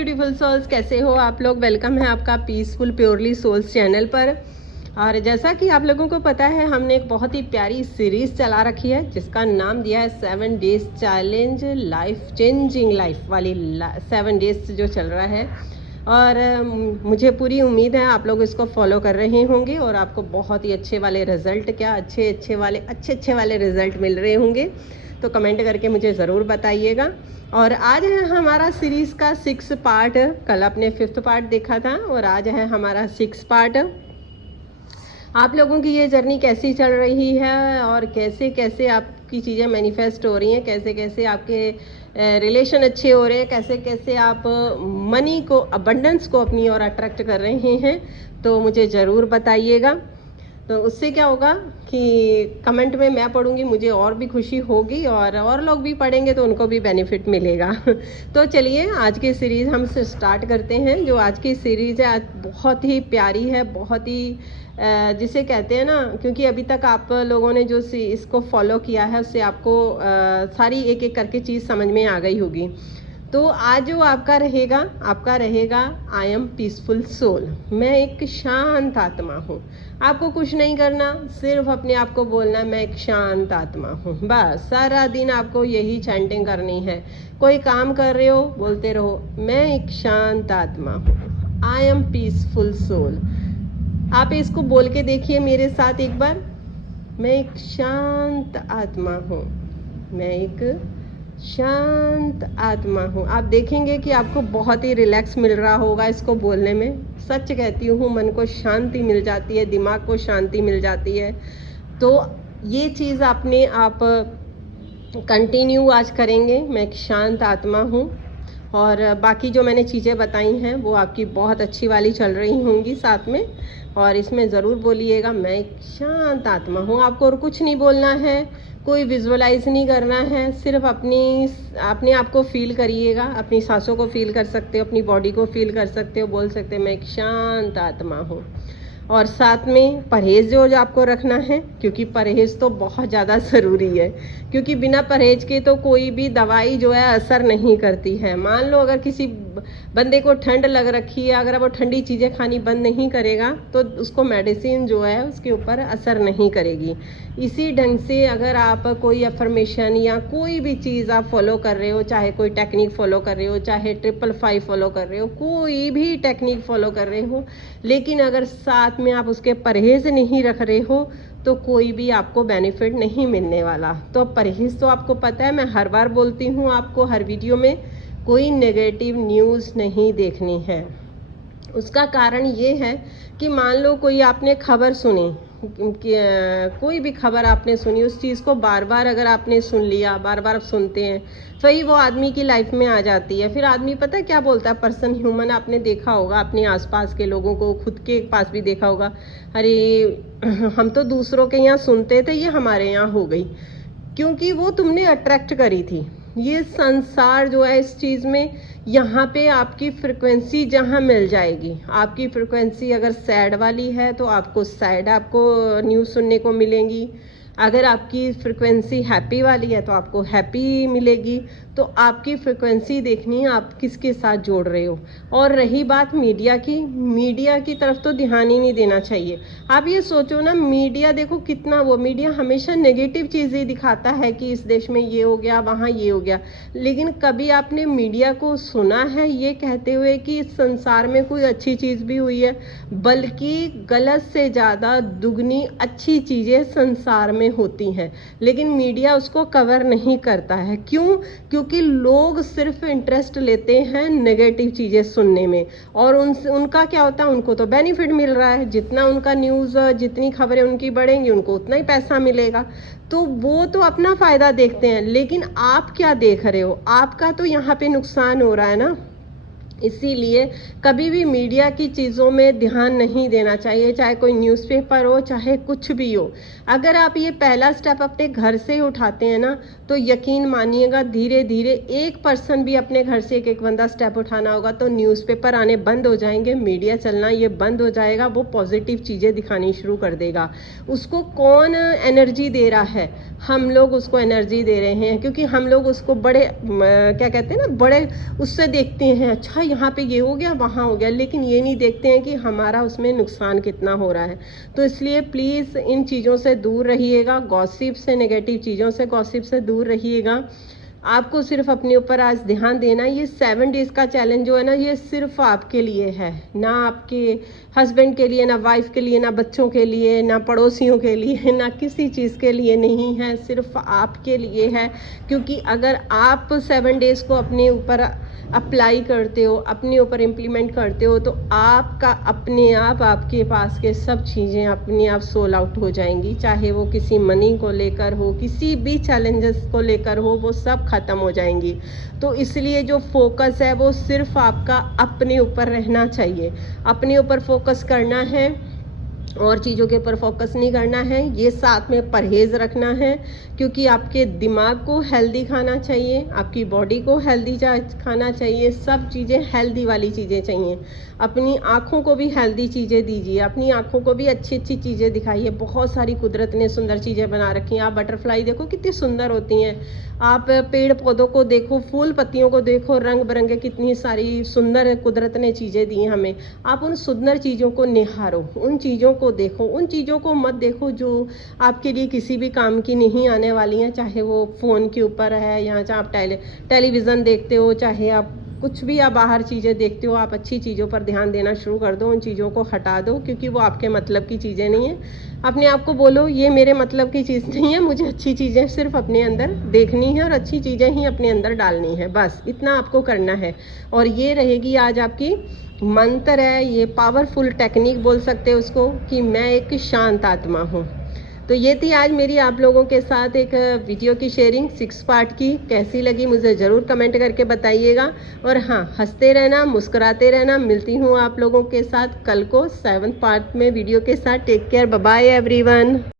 Beautiful souls, कैसे हो आप लोग। वेलकम है आपका पीसफुल प्योरली सोल्स चैनल पर। और जैसा कि आप लोगों को पता है, हमने एक बहुत ही प्यारी सीरीज चला रखी है जिसका नाम दिया है 7 days challenge, life changing life वाली 7 डेज जो चल रहा है। और मुझे पूरी उम्मीद है आप लोग इसको फॉलो कर रहे होंगे और आपको बहुत ही अच्छे वाले रिजल्ट, क्या अच्छे वाले रिजल्ट मिल रहे होंगे। तो कमेंट करके मुझे ज़रूर बताइएगा। और आज है हमारा सीरीज़ का 6 पार्ट। कल आपने 5th पार्ट देखा था और आज है हमारा 6 पार्ट। आप लोगों की ये जर्नी कैसी चल रही है और कैसे कैसे आपकी चीज़ें मैनिफेस्ट हो रही हैं, कैसे कैसे आपके रिलेशन अच्छे हो रहे हैं, कैसे कैसे आप मनी को, अबंडेंस को अपनी ओर अट्रैक्ट कर रहे हैं, तो मुझे ज़रूर बताइएगा। तो उससे क्या होगा कि कमेंट में मैं पढ़ूंगी, मुझे और भी खुशी होगी और लोग भी पढ़ेंगे तो उनको भी बेनिफिट मिलेगा। तो चलिए आज की सीरीज़ हम स्टार्ट करते हैं। जो आज की सीरीज़ है आज बहुत ही प्यारी है, बहुत ही जिसे कहते हैं ना, क्योंकि अभी तक आप लोगों ने जो इसको फॉलो किया है उससे आपको सारी एक एक करके चीज़ समझ में आ गई होगी। तो आज जो आपका रहेगा आई एम पीसफुल सोल। मैं एक शांत आत्मा हूँ। आपको कुछ नहीं करना, सिर्फ अपने आप को बोलना मैं एक शांत आत्मा हूँ। बस सारा दिन आपको यही चैंटिंग करनी है। कोई काम कर रहे हो बोलते रहो मैं एक शांत आत्मा हूँ, आई एम पीसफुल सोल। आप इसको बोल के देखिए मेरे साथ एक बार। मैं एक शांत आत्मा हूँ, मैं एक शांत आत्मा हूँ। आप देखेंगे कि आपको बहुत ही रिलैक्स मिल रहा होगा इसको बोलने में। सच कहती हूँ, मन को शांति मिल जाती है, दिमाग को शांति मिल जाती है। तो ये चीज़ आपने आप कंटिन्यू आज करेंगे। मैं एक शांत आत्मा हूँ। और बाकी जो मैंने चीज़ें बताई हैं वो आपकी बहुत अच्छी वाली चल रही होंगी साथ में। और इसमें ज़रूर बोलिएगा मैं एक शांत आत्मा हूँ। आपको और कुछ नहीं बोलना है, कोई विजुअलाइज नहीं करना है, सिर्फ अपने आप को फील करिएगा। अपनी सांसों को फील कर सकते हो, अपनी बॉडी को फील कर सकते हो, बोल सकते हो मैं एक शांत आत्मा हूँ। और साथ में परहेज़ जो आपको रखना है, क्योंकि परहेज़ तो बहुत ज़्यादा ज़रूरी है, क्योंकि बिना परहेज के तो कोई भी दवाई जो है असर नहीं करती है। मान लो अगर किसी बंदे को ठंड लग रखी है, अगर वो ठंडी चीज़ें खानी बंद नहीं करेगा तो उसको मेडिसिन जो है उसके ऊपर असर नहीं करेगी। इसी ढंग से अगर आप कोई अफर्मेशन या कोई भी चीज़ आप फॉलो कर रहे हो, चाहे कोई टेक्निक फॉलो कर रहे हो, चाहे 555 फॉलो कर रहे हो, कोई भी टेक्निक फॉलो कर रहे हो, लेकिन अगर साथ में आप उसके परहेज़ नहीं रख रहे हो तो कोई भी आपको बेनिफिट नहीं मिलने वाला। तो परहेज़ तो आपको पता है, मैं हर बार बोलती हूँ आपको हर वीडियो में, कोई नेगेटिव न्यूज़ नहीं देखनी है। उसका कारण ये है कि मान लो कोई आपने खबर सुनी, कोई भी खबर आपने सुनी, उस चीज़ को बार बार अगर आपने सुन लिया, बार बार आप सुनते हैं, वही वो आदमी की लाइफ में आ जाती है। फिर आदमी पता है क्या बोलता है, पर्सन ह्यूमन, आपने देखा होगा अपने आसपास के लोगों को, खुद के पास भी देखा होगा, अरे हम तो दूसरों के यहाँ सुनते थे, ये हमारे यहाँ हो गई, क्योंकि वो तुमने अट्रैक्ट करी थी। ये संसार जो है इस चीज़ में, यहाँ पे आपकी फ्रिक्वेंसी जहाँ मिल जाएगी, आपकी फ्रिक्वेंसी अगर सैड वाली है तो आपको सैड आपको न्यूज़ सुनने को मिलेंगी। अगर आपकी फ्रिक्वेंसी हैप्पी वाली है तो आपको हैप्पी मिलेगी। तो आपकी फ्रिक्वेंसी देखनी है आप किसके साथ जोड़ रहे हो। और रही बात मीडिया की तरफ तो ध्यान ही नहीं देना चाहिए। आप ये सोचो ना, मीडिया देखो कितना, वो मीडिया हमेशा नेगेटिव चीज़ें दिखाता है कि इस देश में ये हो गया, वहाँ ये हो गया, लेकिन कभी आपने मीडिया को सुना है ये कहते हुए कि इस संसार में कोई अच्छी चीज़ भी हुई है? बल्कि गलत से ज़्यादा दुगनी अच्छी चीज़ें संसार में होती हैं, लेकिन मीडिया उसको कवर नहीं करता है। क्यों? क्योंकि लोग सिर्फ इंटरेस्ट लेते हैं नेगेटिव चीज़ें सुनने में, और उनका क्या होता है, उनको तो बेनिफिट मिल रहा है। जितना उनका न्यूज़, जितनी खबरें उनकी बढ़ेंगी, उनको उतना ही पैसा मिलेगा। तो वो तो अपना फ़ायदा देखते हैं, लेकिन आप क्या देख रहे हो? आपका तो यहाँ पे नुकसान हो रहा है ना। इसीलिए कभी भी मीडिया की चीज़ों में ध्यान नहीं देना चाहिए, चाहे कोई न्यूज़पेपर हो, चाहे कुछ भी हो। अगर आप ये पहला स्टेप अपने घर से ही उठाते हैं ना, तो यकीन मानिएगा धीरे धीरे 1% भी अपने घर से एक बंदा स्टेप उठाना होगा तो न्यूज़पेपर आने बंद हो जाएंगे, मीडिया चलना ये बंद हो जाएगा, वो पॉजिटिव चीज़ें दिखानी शुरू कर देगा। उसको कौन एनर्जी दे रहा है? हम लोग उसको एनर्जी दे रहे हैं, क्योंकि हम लोग उसको बड़े क्या कहते हैं ना, बड़े उससे देखते हैं, अच्छा यहाँ पे ये हो गया, वहाँ हो गया, लेकिन ये नहीं देखते हैं कि हमारा उसमें नुकसान कितना हो रहा है। तो इसलिए प्लीज़ इन चीज़ों से दूर रहिएगा, गॉसिप से, नेगेटिव चीज़ों से, गॉसिप से दूर रहिएगा। आपको सिर्फ अपने ऊपर आज ध्यान देना। ये 7 डेज़ का चैलेंज जो है ना, ये सिर्फ आपके लिए है, ना आपके हस्बैंड के लिए, ना वाइफ के लिए, ना बच्चों के लिए, ना पड़ोसियों के लिए, ना किसी चीज़ के लिए नहीं है, सिर्फ आपके लिए है। क्योंकि अगर आप 7 डेज़ को अपने ऊपर अप्लाई करते हो, अपने ऊपर इम्प्लीमेंट करते हो, तो आपका अपने आप आपके पास के सब चीज़ें अपने आप सोल आउट हो जाएंगी। चाहे वो किसी मनी को लेकर हो, किसी भी चैलेंजेस को लेकर हो, वो सब ख़त्म हो जाएंगी। तो इसलिए जो फोकस है वो सिर्फ आपका अपने ऊपर रहना चाहिए, अपने ऊपर फोकस करना है और चीज़ों के ऊपर फोकस नहीं करना है। ये साथ में परहेज़ रखना है, क्योंकि आपके दिमाग को हेल्दी खाना चाहिए, आपकी बॉडी को हेल्दी खाना चाहिए, सब चीज़ें हेल्दी वाली चीज़ें चाहिए। अपनी आँखों को भी हेल्दी चीज़ें दीजिए, अपनी आँखों को भी अच्छी अच्छी चीज़ें दिखाइए। बहुत सारी कुदरत ने सुंदर चीज़ें बना रखी हैं। आप बटरफ्लाई देखो कितनी सुंदर होती हैं, आप पेड़ पौधों को देखो, फूल पत्तियों को देखो, रंग बिरंगे कितनी सारी सुंदर कुदरत ने चीज़ें दी हैं हमें। आप उन सुंदर चीज़ों को निहारो, उन चीज़ों को देखो, उन चीज़ों को मत देखो जो आपके लिए किसी भी काम की नहीं आने वाली हैं। चाहे वो फ़ोन के ऊपर है, या चाहे आप टेलीविज़न देखते हो, चाहे आप कुछ भी आप बाहर चीज़ें देखते हो, आप अच्छी चीज़ों पर ध्यान देना शुरू कर दो। उन चीज़ों को हटा दो, क्योंकि वो आपके मतलब की चीज़ें नहीं हैं। अपने आप को बोलो ये मेरे मतलब की चीज़ नहीं है, मुझे अच्छी चीज़ें सिर्फ अपने अंदर देखनी है और अच्छी चीज़ें ही अपने अंदर डालनी है, बस इतना आपको करना है। और ये रहेगी आज आपकी मंत्र है, ये पावरफुल टेक्निक बोल सकते हैं उसको, कि मैं एक शांत आत्मा हूँ। तो ये थी आज मेरी आप लोगों के साथ एक वीडियो की शेयरिंग 6 पार्ट की। कैसी लगी मुझे ज़रूर कमेंट करके बताइएगा। और हाँ, हंसते रहना, मुस्कुराते रहना। मिलती हूँ आप लोगों के साथ कल को 7th पार्ट में वीडियो के साथ। Take care, bye bye everyone.